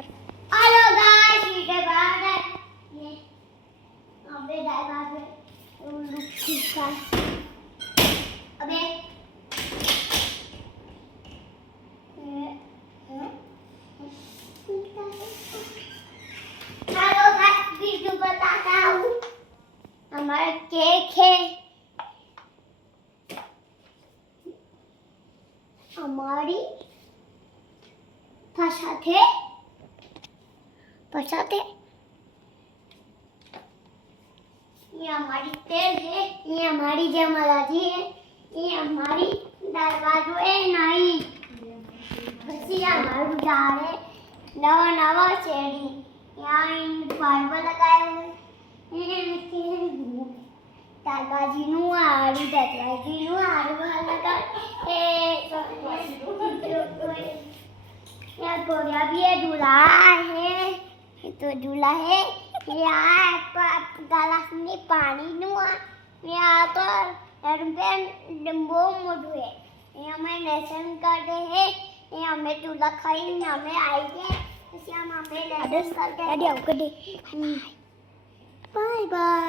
कर। Hello guys, ये बात है ये अबे दाई बात है लुक का अबे हेलो गाइस, वीडियो बताता हूँ। हमारा केक है, हमारी फसाते ये हमारी तेल है, ये हमारी जमराजी है, ये हमारी दरवाजो है नहीं बस ये हमारी दाल है। नवा नवा चेरी यहाँ इन फाइबर लगाए हुए दरवाजी नु आड़ी लगा ये गोरिया भी है, दूल्हा है, ये तो दूल्हा है। यहाँ गलास में पानी नुआ यहाँ तो डम्बो मोड़ू है। यहाँ मैं लेसन कर दे है, यहाँ मैं दूल्हा खाई, यहाँ मैं आई है, इसे हम हमें लेसन कर दे। Bye bye.